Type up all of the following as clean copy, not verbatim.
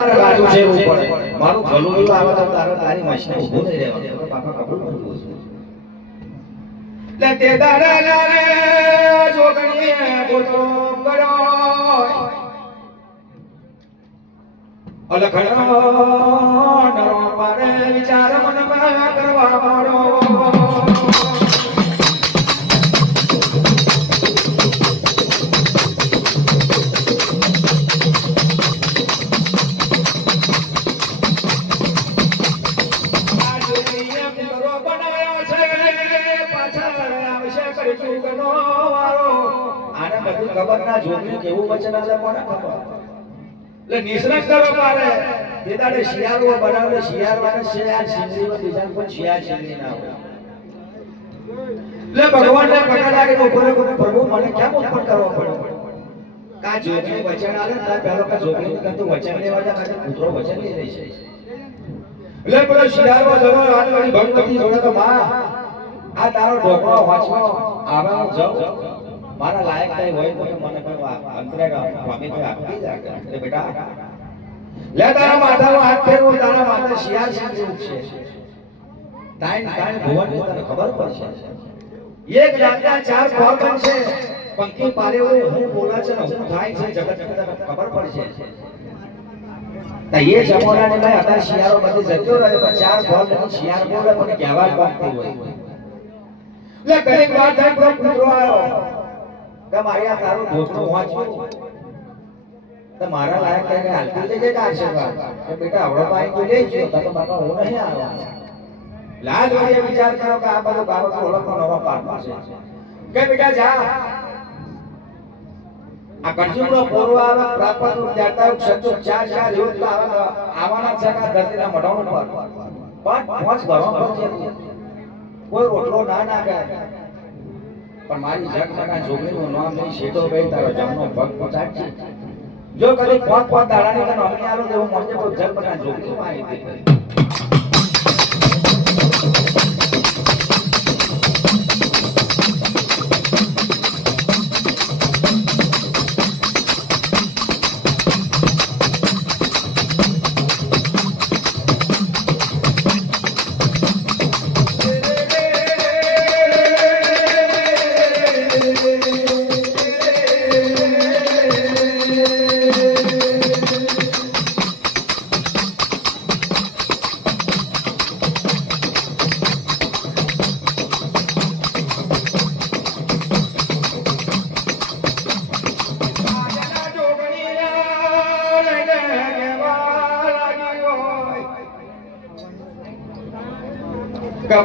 રાજુ છે ઉપર મારું ભલું આવે તો તારી મશીન ઊભું નહીં રહેવાનું બાપા કબૂલ કરવું છે લે તે દાડા રે જોગણીએ બોલો કરો અલખણો નરો પારે વિચાર મનમાં કરવા પડો ખબર ના જોગી કેવું વચન આલે કોને ખબર એટલે નિશ્રક કરો પારે તે દાડે શિયાળો બનાવે શિયાળવાને શિયાળ સિંગરીનો બીજાને કોઈ શિયાળ સિંગરી ના હોય એટલે ભગવાનને પકડ લાગે તો ઉપર પ્રભુ મને કેમ ઉપર કરવો પડે કા જોગી વચન આલે તા પહેલો કા જોગી કરતું વચન લેવા જા કાજે પુત્રો વચન લઈ રહી છે એટલે પેલો શિયાળો જવો રાત વાળી ભગવતી જોડે તો માં આ તારો ઢોકળો વાંચવો આવા હું જાઉં મારા લાયક કઈ હોય તો મને કોઈ અંતરે સ્વામી કોઈ આપી જાય એટલે બેટા લે તારા માથાનો હાથ ફેરવો તારા માથે શિયાળ સિંગરી ઉઠશે તાઈ ભુવન તને ખબર પડશે એક જાતના ચાર પગ બનશે પંખી પારે હું બોલા છે ને હું થાય છે જગત તને ખબર પડશે એ જમોરાને મેં અત્યારે શિયાળો બધી જતો રહ્યો પણ ચાર પગ શિયાળ બોલે મને કહેવા ગમતું હોય લે કઈક વાત થાય તો પુત્રો આવ્યો કે મારી આ તારું ઢોકળું વાંચવું તો મારા લાયક કઈ હાલતી જજે કે આશીર્વાદ કે બેટા આવડો પાઈ તો લઈ ગયો તો બાપા હું નહીં આવ્યો લાજ વાળીએ વિચાર કરો કે આ બધું બાબત ઓળખનો નવો પાઠ છે કે બેટા જા આ કળજુગનો પૂર્વ આવે પ્રાપતનું ત્યારતા સત્ય ચાર યુદ્ધ આવવાના છે આ ધરતીના મઢાણ પર પણ પહોંચ ઘરો છે કોઈ રોટલો ના નાખે પણ મારી જગના જોગણીનું નામ નહીં શેતો ભાઈ તારો જમનો ભગ પહોંચાડશે જો કદી પાંચ દાડાની તને અમને આલો દેવું મને તો જગના જોગણીમાં આવી ગઈ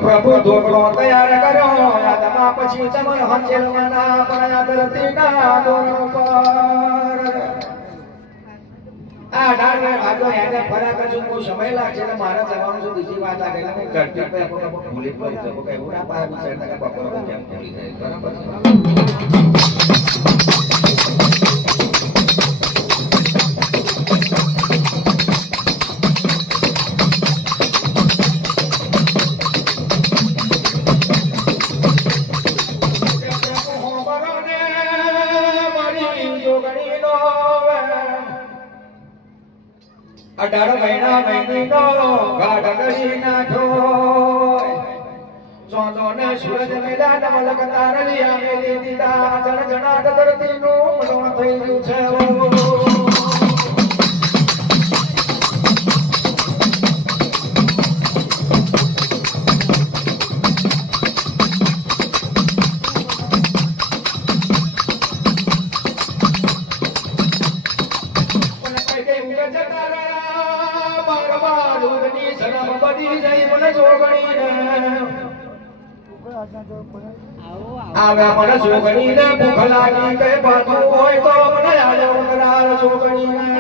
પ્રભુ ઢોકળો તૈયાર કર્યો આદમા પછી ચમન હંચેલવાના પણ આ ધરતીના દોર પર આ ડાળને ભાગો એને ફરા કરજો કોઈ સમય લાગશે ને મારા જવાનું છે બીજી વાત લાગે એટલે હું ઘરથી પે આપણે ભૂલી પડી જતો કે હું ના પાયા વિચારતા કે બપોર કેમ ભૂલી જાય બરાબર અઢાર મહિના મહિનો ગાઢ કરી નાખો ચોથો ને સૂરજ મેલા નવલક તારલિયા મેલી દીધા જણ જણાટ ધરતીનું મરણ થઈ ગયું છે આવે મને જોગણીને ભૂખ લાગી કઈ પાછું હોય તો મને આજે ઉતરાર જોગણીને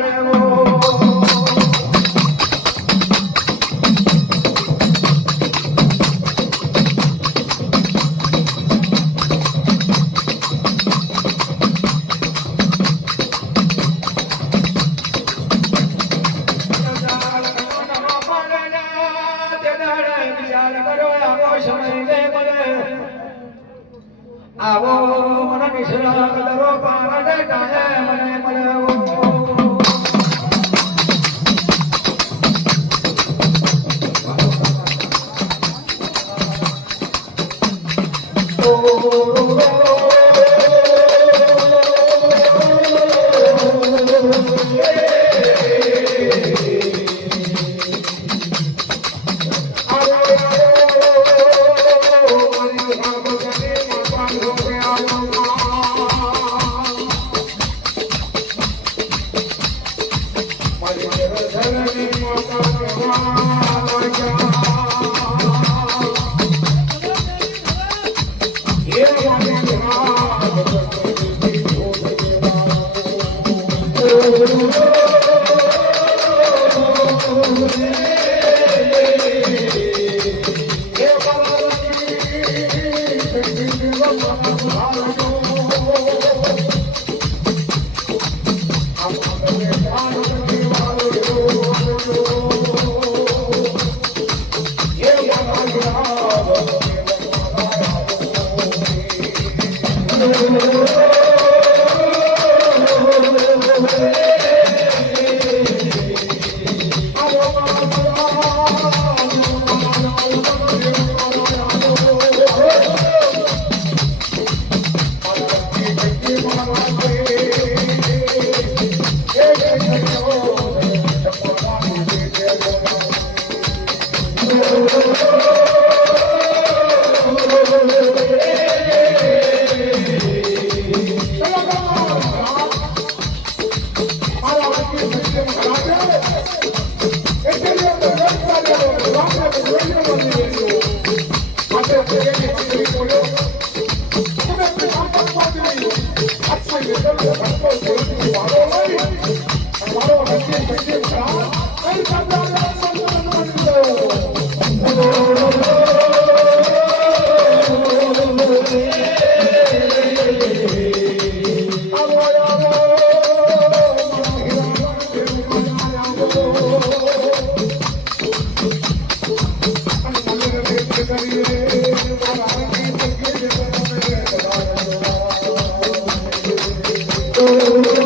આવો મને નિશ્રા કદરો પાર દે કાહે મને મળ્યો Oh